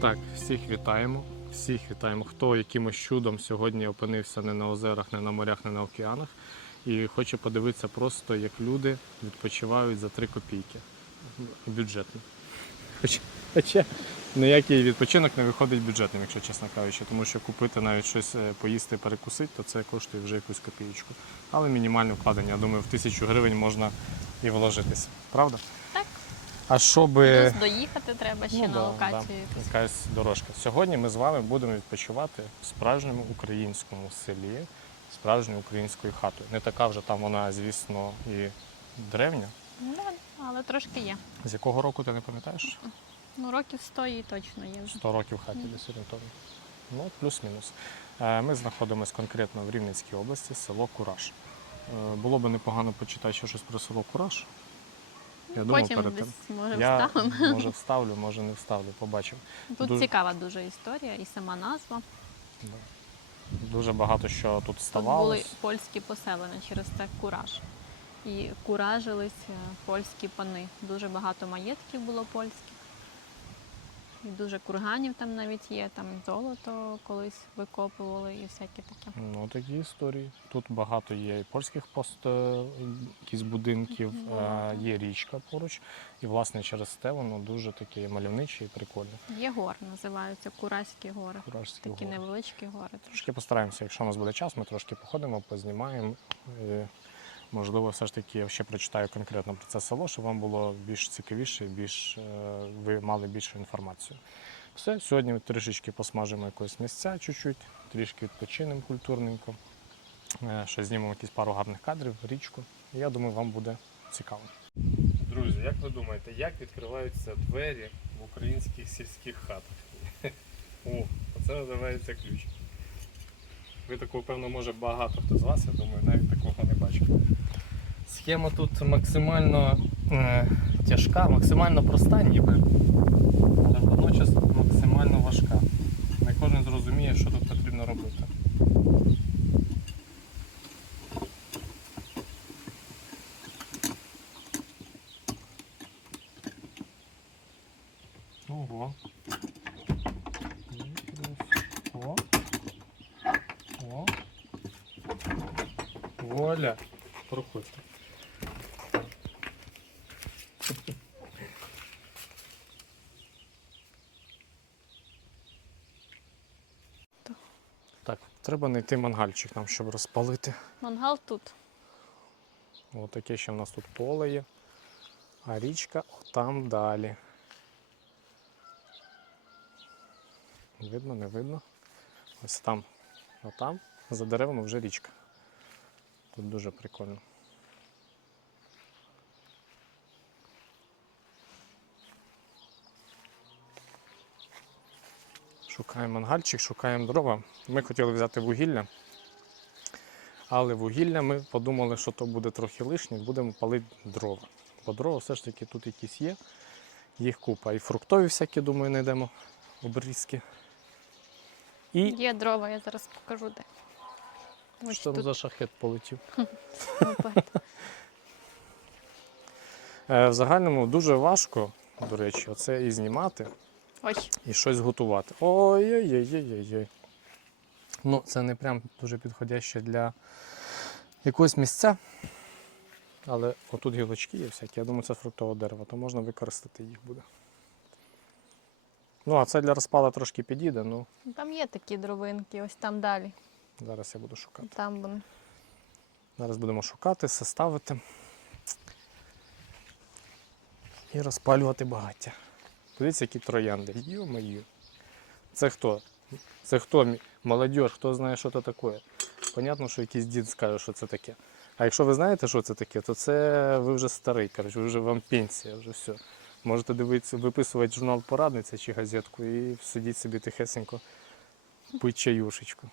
Так, всіх вітаємо. Всіх вітаємо. Хто якимось чудом сьогодні опинився не на озерах, не на морях, не на океанах. І хоче подивитися просто, як люди відпочивають за 3 копійки. Бюджетно. Хоча, хоча ніякий відпочинок не виходить бюджетним, якщо чесно кажучи, тому що купити навіть щось е, поїсти перекусити, то це коштує вже якусь копійку. Але мінімальне вкладення, я думаю, в тисячу гривень можна і вложитися. Правда? А щоб Плюс доїхати треба ще Ну на локацію. Да, якась дорожка. Сьогодні ми з вами будемо відпочивати в справжньому українському селі, справжньою українською хатою. Не така вже там вона, звісно, і древня. Ну, але трошки є. З якого року ти не пам'ятаєш? Ну, років 100 їй точно є вже. 100 років хаті десь орієнтовно. Ну, плюс-мінус. Е, Ми знаходимося конкретно в Рівненській області, село Кураж. Е, Було би непогано почитати ще щось про село Кураж. Я думав Потім перед десь тим. може Я вставимо. може вставлю, може не вставлю, побачимо. Тут дуже- цікава дуже історія і сама назва. Да. Дуже багато що тут Тут були ставалось. польські поселення через це кураж. І куражились е, польські пани. Дуже багато маєтків було польських. І дуже курганів там навіть є, там золото колись викопували і всяке таке. Ну, такі історії. Тут багато є і польських пост, е, якісь будинків, е, є річка поруч. І, власне, через те воно дуже таке мальовниче і прикольне. Є гор, називаються Кураські гори. Куражські Такі гори. невеличкі гори. Трошки постараємося, якщо у нас буде час, ми трошки походимо, познімаємо. І, можливо, все ж таки я ще прочитаю конкретно про це село, щоб вам було більш цікавіше, більш, е, ви мали більшу інформацію. Все, сьогодні ми трішечки посмажимо якось місця чуть-чуть, трішки відпочинемо культурненько. Е, Ще знімемо якісь пару гарних кадрів, річку. Я думаю, вам буде цікаво. Друзі, як ви думаєте, як відкриваються двері в українських сільських хатах? О, оце називається ключ. Ви такого, певно, може багато хто з вас, я думаю, навіть такого не бачив. Схема тут максимально е, тяжка, максимально проста ніби, але водночас максимально важка. Не кожен зрозуміє, що тут потрібно робити. Ого. О. О. Воля. Проходьте. Так, треба знайти мангальчик нам, щоб розпалити. Мангал тут. Ось таке ще в нас тут поле є. А річка там далі. Видно, не видно. Ось там. А там за деревами вже річка. Тут дуже прикольно. Шукаємо мангальчик, шукаємо дрова. Ми хотіли взяти вугілля. Але вугілля ми подумали, що то буде трохи лишнє, будемо палити дрова. Бо дрова все ж таки тут якісь є. Їх купа. І фруктові всякі, думаю, знайдемо обрізки. І Є дрова, я зараз покажу де. Ось що тут за шахет полетів. Е, В загальному дуже важко, до речі, оце і знімати, Ось. і щось готувати. Ой-ой-ой-ой-ой. Ну, це не прям дуже підходяще для якогось місця. Але отут гілочки є всякі, я думаю, це фруктове дерево, то можна використати їх буде. Ну, а це для розпала трошки підійде, ну Там є такі дровинки, ось там далі. зараз я буду шукати. Там вони. Зараз будемо шукати, составити і розпалювати багаття. Подивіться, які троянди. Йо-моє. Це хто? Це хто? Молодь, хто знає, що це таке? Понятно, що якийсь дід скаже, що це таке. А якщо ви знаєте, що це таке, то це ви вже старий, коротше, ви вже вам пенсія, вже все. Можете дивитися, виписувати журнал порадниця чи газетку і сидіть собі тихесенько, пить чаюшечку.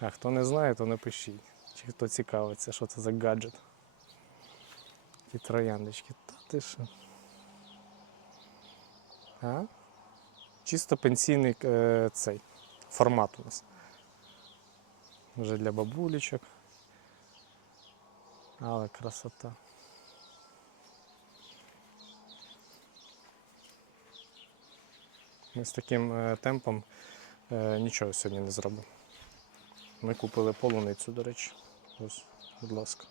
А хто не знає, то напишіть. Чи хто цікавиться, що це за гаджет. Ті трояндочки. Та ти що? Чисто пенсійний е, цей формат у нас. Вже для бабулечок. Але красота. Ми з таким е, темпом е, нічого сьогодні не зробимо. Ми купили полуницю, до речі. Ось, будь ласка.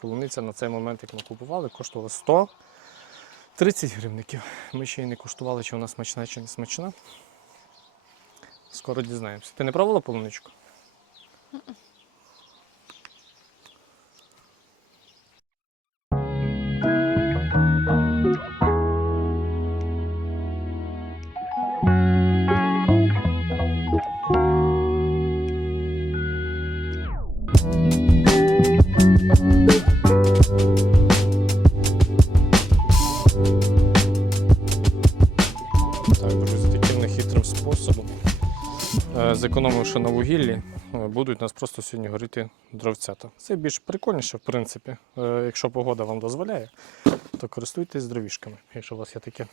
Полуниця на цей момент, як ми купували, коштувала 130 гривників. Ми ще й не куштували, чи вона смачна, чи не смачна. Скоро дізнаємося. Ти не пробувала полуничку? Так, зекономивши на вугіллі, е, будуть у нас просто сьогодні горіти дровцята. Це більш прикольніше, в принципі. Е, Якщо погода вам дозволяє, то користуйтесь дровішками. Якщо у вас є таке,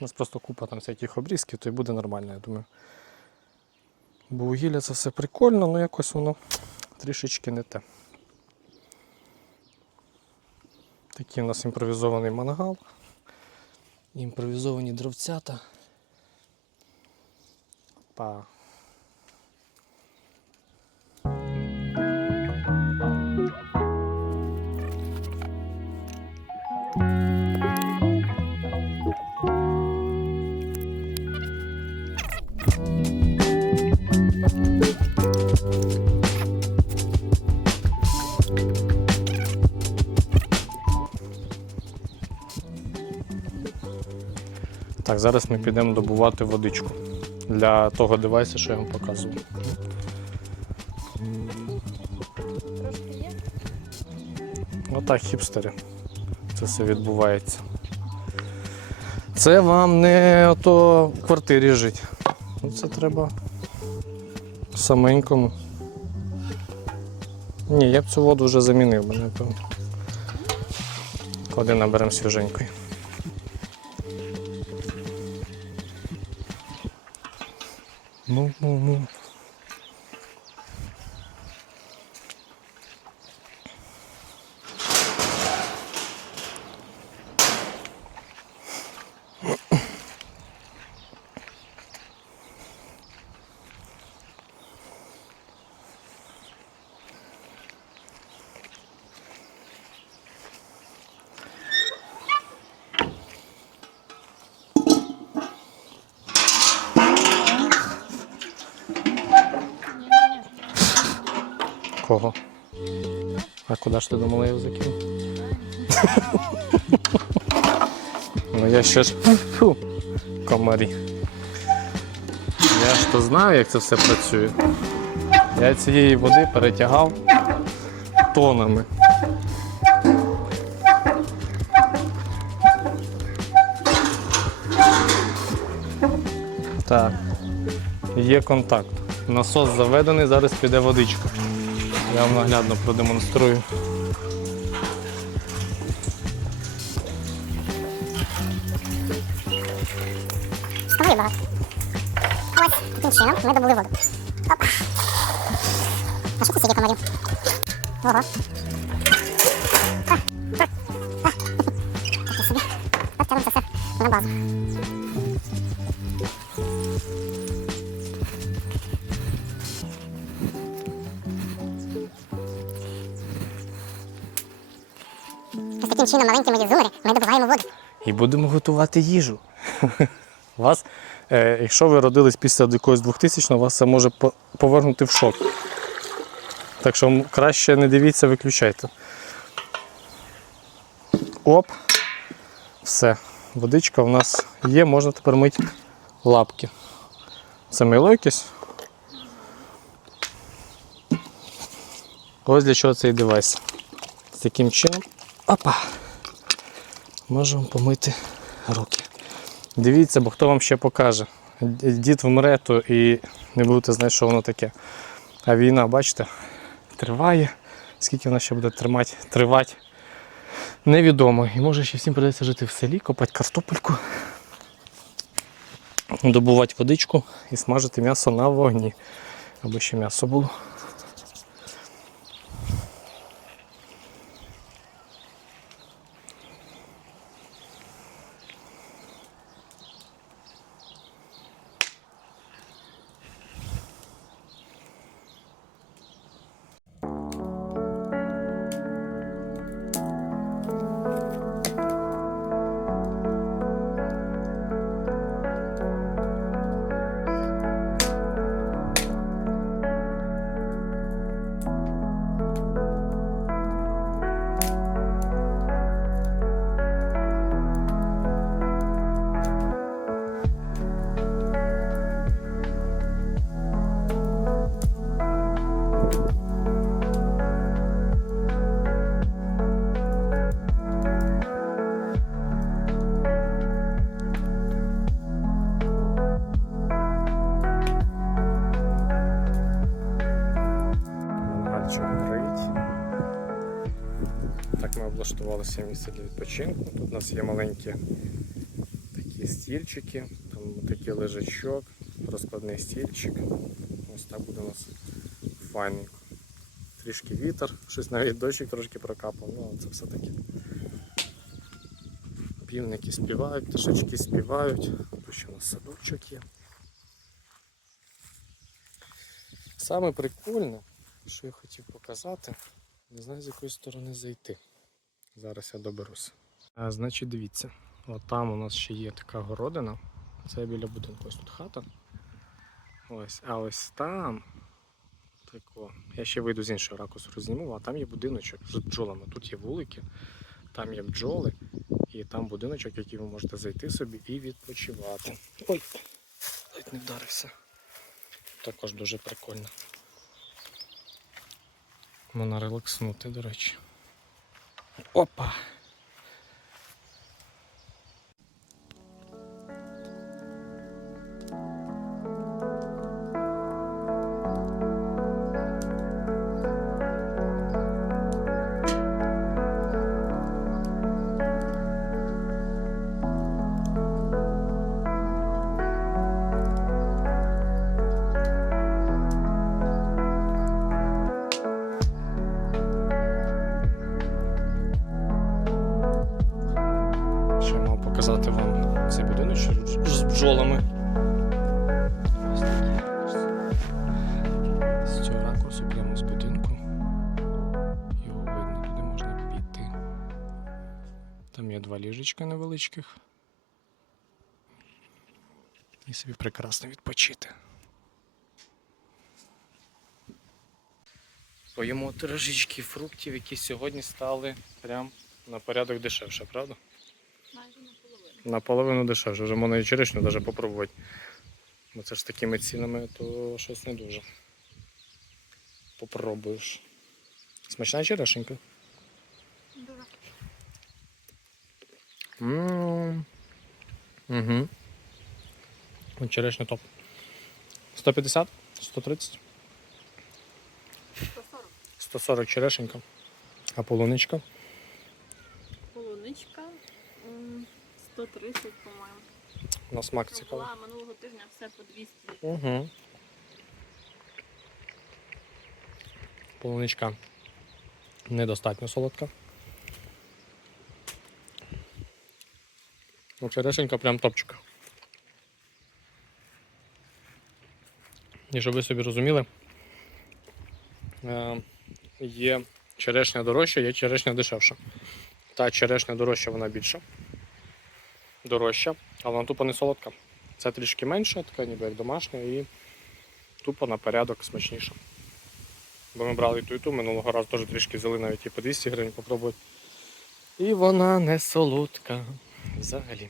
у нас просто купа там всяких обрізків, то і буде нормально, я думаю. Бо вугілля це все прикольно, але якось воно трішечки не те. Такий у нас імпровізований мангал. Імпровізовані дровцята. Па. Так, зараз ми підемо добувати водичку для того девайсу, що я вам показував. Отак, хіпстери. Це все відбувається. Це вам не ото в квартирі жити. Ну, Це треба саменькому. Ні, я б цю воду вже замінив, напевно. Ходи наберемо свіженької. Ну, ну, ну. Кого? А куди ж ти думала його закинув? ну я ще ж. Фу, комарі. Я ж то знаю, як це все працює. Я цієї води перетягав тонами. Так, є контакт. Насос заведений, зараз піде водичка. Я вам наглядно продемонструю. Комарів багато. Ось таким чином ми добули воду. Опа. А що це стільки комарів? Ого. А, а, а. Так собі. Тягнемо це все на базу. Чином маленькими зозулями ми добуваємо воду. І будемо готувати їжу. Вас, е, якщо ви родились після якогось 2000 вас це може повернути в шок. Так що краще не дивіться, виключайте. Оп. Все. Водичка у нас є, можна тепер мити лапки. Це мило якесь. Ось для чого цей девайс. Таким чином. Опа можемо помити руки. Дивіться, бо хто вам ще покаже. Дід вмре, то і не будете знати, що воно таке. А війна, бачите, триває. Скільки вона ще буде тримати, тривати, невідомо. І може ще всім придеться жити в селі, копати картопельку, добувати водичку і смажити м'ясо на вогні. Аби ще м'ясо було. Облаштувалося місце для відпочинку. Тут у нас є маленькі такі стільчики, там такий лежачок, розкладний стільчик. Ось так буде у нас файненько. Трішки вітер, щось навіть дощик трошки прокапав, ну це все таки. Півники співають, пташечки співають, тут ще у нас садочок є. Саме прикольне, що я хотів показати, не знаю з якої сторони зайти. Зараз я доберуся. Значить, дивіться, от там у нас ще є така городина. Це біля будинку. Ось тут хата. Ось, а ось там. Тако. Я ще вийду з іншого ракурсу розніму, а там є будиночок з бджолами. Тут є вулики, там є бджоли, і там будиночок, який ви можете зайти собі і відпочивати. Ой, ледь не вдарився. Також дуже прикольно. Можна релакснути, до речі. Опа! Показати вам цей будиночок з- бджолами. З цього ракурсу прямо з будинку. Його видно, туди можна піти. Там є два ліжечка невеличких. І собі прекрасно відпочити. Поїмо трошечки фруктів, які сьогодні стали прям на порядок дешевше, правда? Наполовину. Дешевше, вже можна і черешню навіть попробувати. Бо це ж з такими цінами, то щось не дуже. Попробуєш. Смачна черешенька? Дуже. Ммм. Угу. Черешня топ. 150? 130? 140. 140 черешенька. А? Полуничка 130, по-моєму. На смак цікавий. була минулого тижня все по 200. Угу. Полуничка недостатньо солодка. Ну, черешенька прям топчик. І щоб ви собі розуміли, е, є черешня дорожча, є черешня дешевша. Та черешня дорожча, вона більша. Дорожча, але вона тупо не солодка. Це трішки менша, така ніби як домашня, і тупо на порядок смачніша. Бо ми брали ту і ту, минулого разу теж трішки взяли навіть і по 200 гривень попробувати. І вона не солодка взагалі.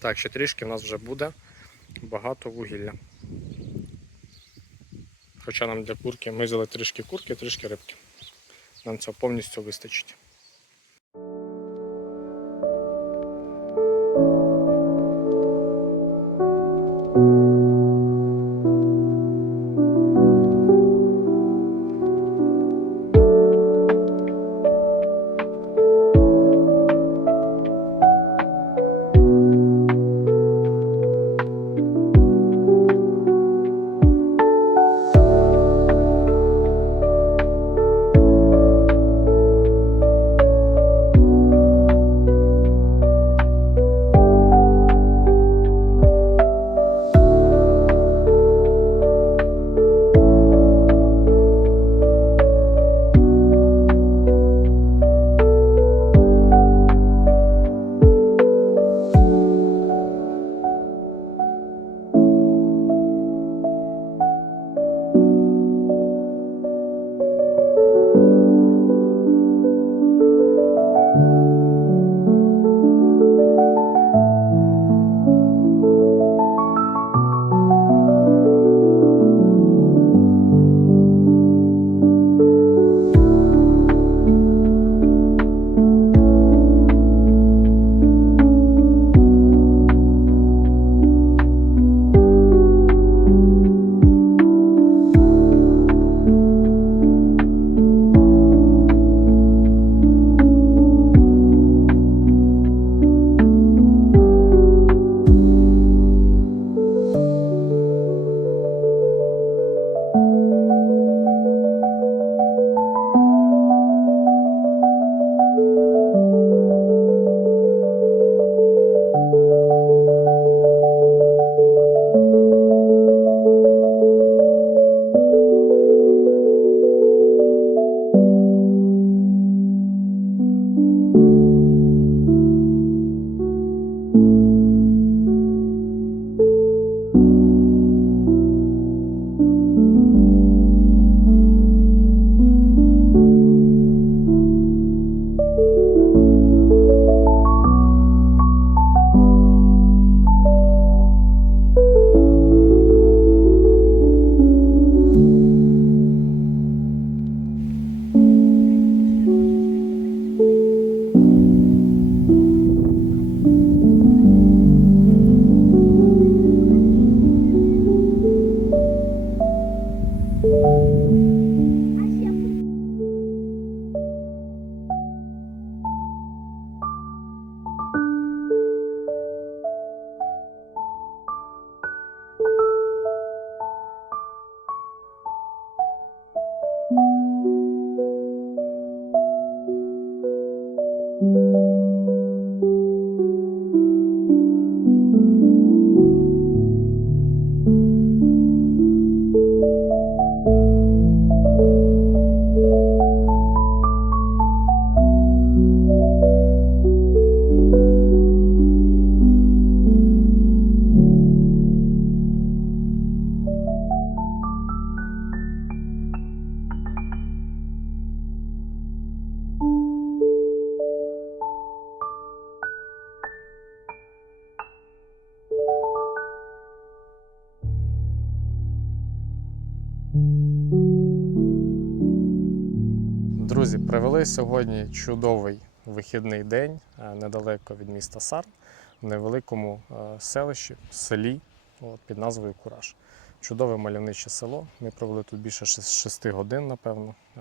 Так, ще трішки в нас вже буде багато вугілля. Хоча нам для курки ми взяли трішки курки, трішки рибки. Нам цього повністю вистачить. Друзі, провели сьогодні чудовий вихідний день е, недалеко від міста Сарн, в невеликому е, селищі, селі під назвою Кураж. Чудове мальовниче село. Ми провели тут більше 6 годин, напевно. Е,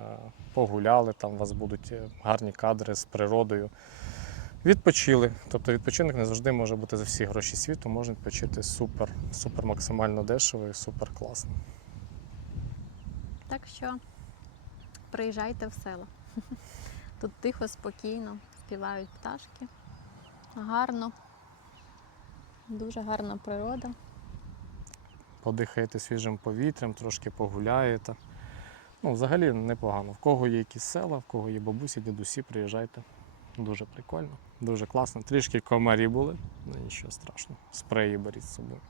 Погуляли, там у вас будуть гарні кадри з природою. Відпочили. Тобто відпочинок не завжди може бути за всі гроші світу, можна відпочити супер, супер максимально дешево і супер класно. Так що приїжджайте в село. Тут тихо, спокійно, співають пташки. Гарно. Дуже гарна природа. подихаєте свіжим повітрям, трошки погуляєте. Ну, взагалі непогано. В кого є якісь села, в кого є бабусі, дідусі, приїжджайте. Дуже прикольно, дуже класно. Трішки комарі були, ну нічого страшного. Спреї беріть з собою.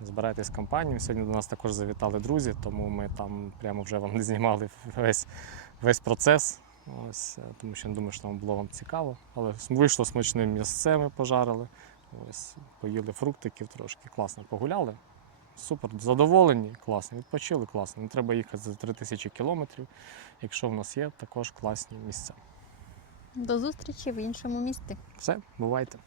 Збирайтесь компанією. Сьогодні до нас також завітали друзі, тому ми там прямо вже вам не знімали весь, весь процес. Ось, е, тому що не думаю, що там було вам цікаво. Але вийшло смачним місце, ми пожарили. Ось, поїли фруктиків трошки, класно погуляли. Супер, задоволені, класно, відпочили, класно. Не треба їхати за 3000 кілометрів, якщо в нас є також класні місця. До зустрічі в іншому місті. Все, бувайте.